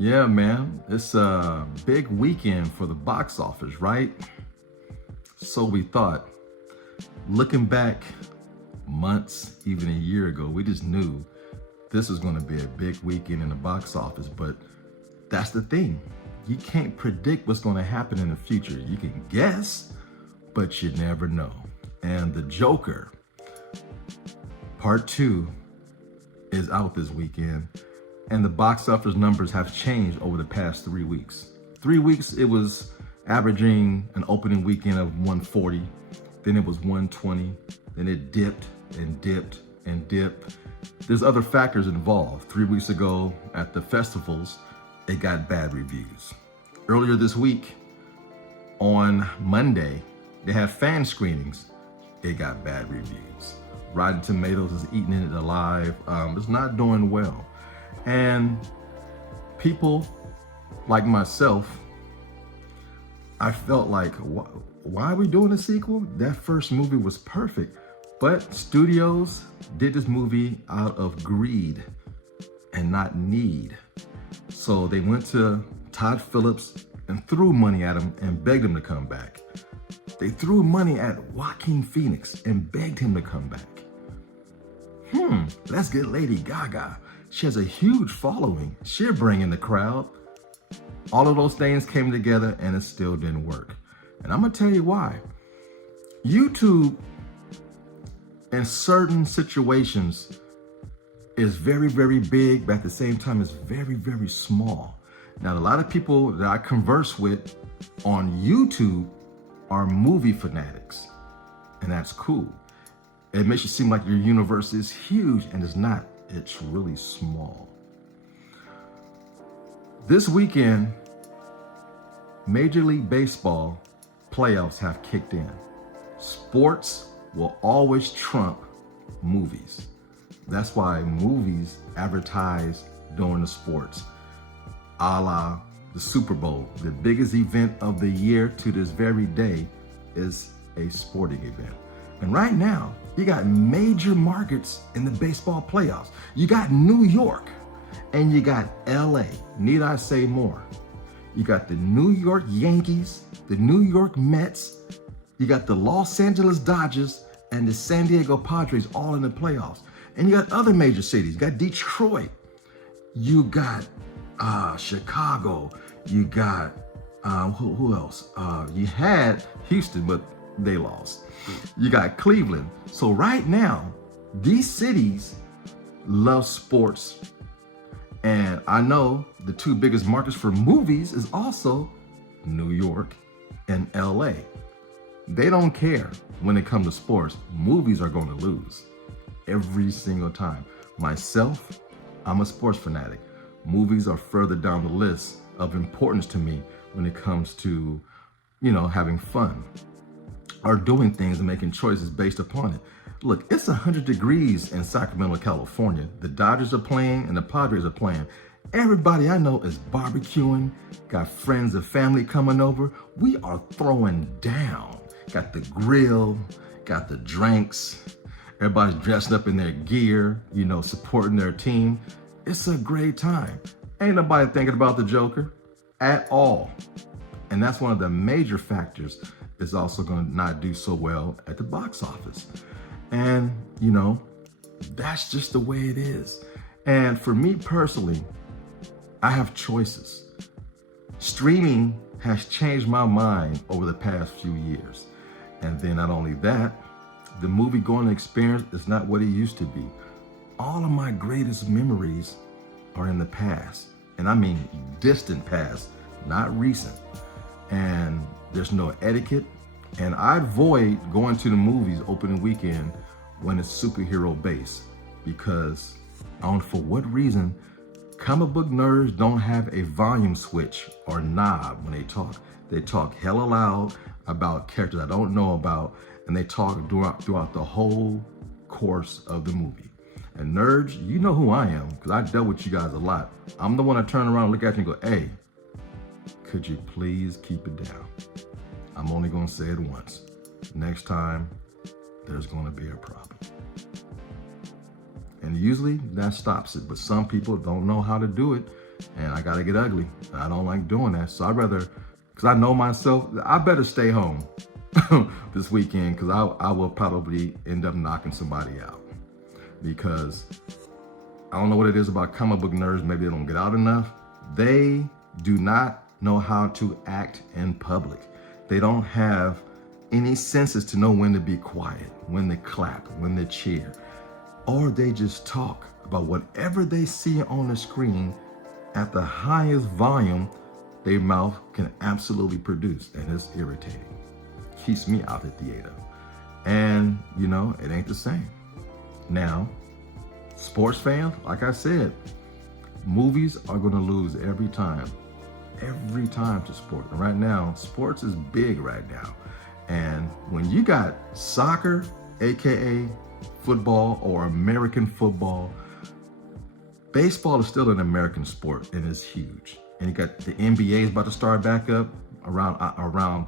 Yeah, man, it's a big weekend for the box office, right? So we thought. Looking back months, even a year ago, we just knew this was going to be a big weekend in the box office. But that's the thing. You can't predict what's going to happen in the future. You can guess, but you never know. And The Joker, Part 2, is out this weekend. And the box office numbers have changed over the past 3 weeks. 3 weeks, it was averaging an opening weekend of 140. Then it was 120. Then it dipped and dipped and dipped. There's other factors involved. 3 weeks ago at the festivals, it got bad reviews. Earlier this week, on Monday, they had fan screenings. It got bad reviews. Rotten Tomatoes is eating it alive. It's not doing well. And people like myself, I felt like, why are we doing a sequel? That first movie was perfect. But studios did this movie out of greed and not need. So they went to Todd Phillips and threw money at him and begged him to come back. They threw money at Joaquin Phoenix and begged him to come back. Let's get Lady Gaga. She has a huge following. She'll bring in the crowd. All of those things came together and it still didn't work. And I'm gonna tell you why. YouTube, in certain situations, is very, very big, but at the same time, it's very, very small. Now, a lot of people that I converse with on YouTube are movie fanatics, and that's cool. It makes you seem like your universe is huge, and it's not. It's really small. This weekend, Major League Baseball playoffs have kicked in. Sports will always trump movies. That's why movies advertise during the sports. A la the Super Bowl, the biggest event of the year to this very day is a sporting event. And right now, you got major markets in the baseball playoffs. You got New York and you got LA. Need I say more? You got the New York Yankees, the New York Mets, you got the Los Angeles Dodgers and the San Diego Padres all in the playoffs. And you got other major cities. You got Detroit, you got Chicago, you got, who else? You had Houston, but they lost. You got Cleveland. So right now, these cities love sports. And I know the two biggest markets for movies is also New York and LA. They don't care when it comes to sports. Movies are going to lose every single time. Myself, I'm a sports fanatic. Movies are further down the list of importance to me when it comes to, having fun or doing things and making choices based upon it. Look, it's 100 degrees in Sacramento, California. The Dodgers are playing and the Padres are playing. Everybody I know is barbecuing, got friends and family coming over. We are throwing down. Got the grill, got the drinks. Everybody's dressed up in their gear, supporting their team. It's a great time. Ain't nobody thinking about the Joker at all. And that's one of the major factors is also going to not do so well at the box office. And, that's just the way it is. And for me personally, I have choices. Streaming has changed my mind over the past few years. And then not only that, the movie-going experience is not what it used to be. All of my greatest memories are in the past. And I mean distant past, not recent. And there's no etiquette. And I avoid going to the movies opening weekend when it's superhero based because I don't know for what reason, comic book nerds don't have a volume switch or knob when they talk. They talk hella loud about characters I don't know about, and they talk throughout the whole course of the movie. And nerds, you know who I am because I dealt with you guys a lot. I'm the one that turn around and look at you and go, hey, could you please keep it down? I'm only gonna say it once. Next time, there's gonna be a problem. And usually that stops it, but some people don't know how to do it. And I gotta get ugly. I don't like doing that. So I'd rather, because I know myself, I better stay home this weekend, because I will probably end up knocking somebody out. Because I don't know what it is about comic book nerds. Maybe they don't get out enough. They do not know how to act in public. They don't have any senses to know when to be quiet, when to clap, when to cheer. Or they just talk about whatever they see on the screen at the highest volume their mouth can absolutely produce. And it's irritating. Keeps me out of the theater. And, you know, it ain't the same. Now, sports fans, like I said, movies are going to lose every time to sport. And right now, sports is big right now. And when you got soccer, AKA football or American football, baseball is still an American sport and it's huge. And you got the NBA is about to start back up around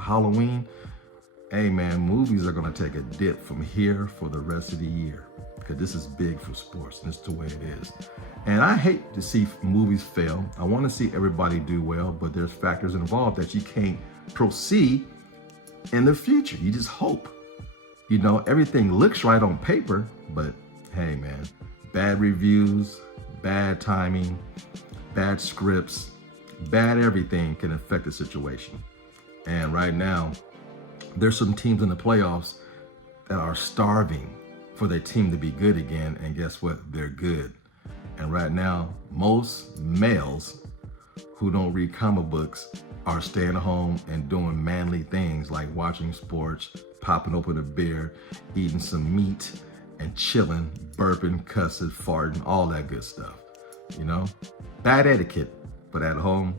Halloween. Hey man, movies are going to take a dip from here for the rest of the year, because this is big for sports. And it's the way it is. And I hate to see movies fail. I want to see everybody do well, but there's factors involved that you can't proceed in the future. You just hope. You know, everything looks right on paper, but hey man, bad reviews, bad timing, bad scripts, bad everything can affect the situation. And right now, there's some teams in the playoffs that are starving for their team to be good again. And guess what? They're good. And right now, most males who don't read comic books are staying home and doing manly things like watching sports, popping open a beer, eating some meat, and chilling, burping, cussing, farting, all that good stuff. You know, bad etiquette, but at home,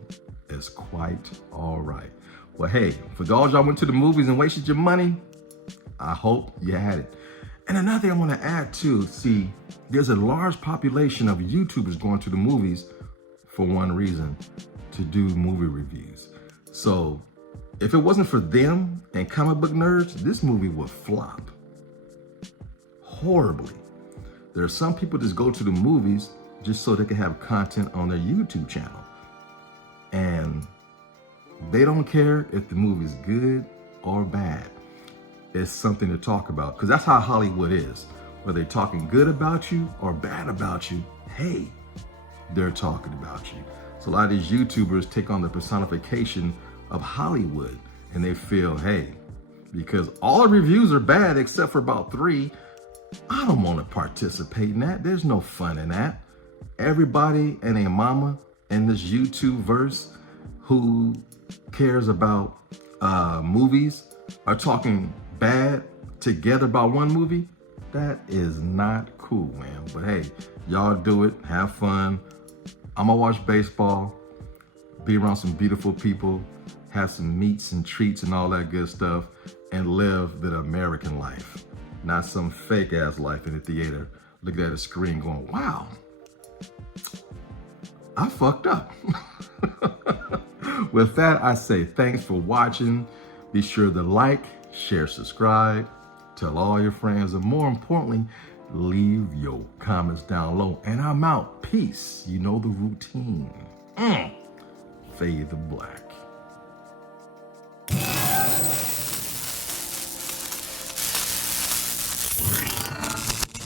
it's quite all right. Well, hey, for those y'all went to the movies and wasted your money, I hope you had it. And another thing I want to add too, see, there's a large population of YouTubers going to the movies for one reason, to do movie reviews. So if it wasn't for them and comic book nerds, this movie would flop horribly. There are some people just go to the movies just so they can have content on their YouTube channel. And they don't care if the movie's good or bad. It's something to talk about, because that's how Hollywood is. Whether they're talking good about you or bad about you, hey, they're talking about you. So a lot of these YouTubers take on the personification of Hollywood, and they feel, hey, because all the reviews are bad except for about 3, I don't want to participate in that. There's no fun in that. Everybody and their mama in this YouTube verse who cares about movies are talking bad together about one movie. That is not cool, man. But hey, y'all do it. Have fun. I'm gonna watch baseball, be around some beautiful people, have some meats and treats and all that good stuff, and live the American life, not some fake ass life in the theater, looking at a screen going, wow, I fucked up. With that, I say thanks for watching. Be sure to like, share, subscribe, tell all your friends, and more importantly, leave your comments down low. And I'm out. Peace. You know the routine. Fade the black.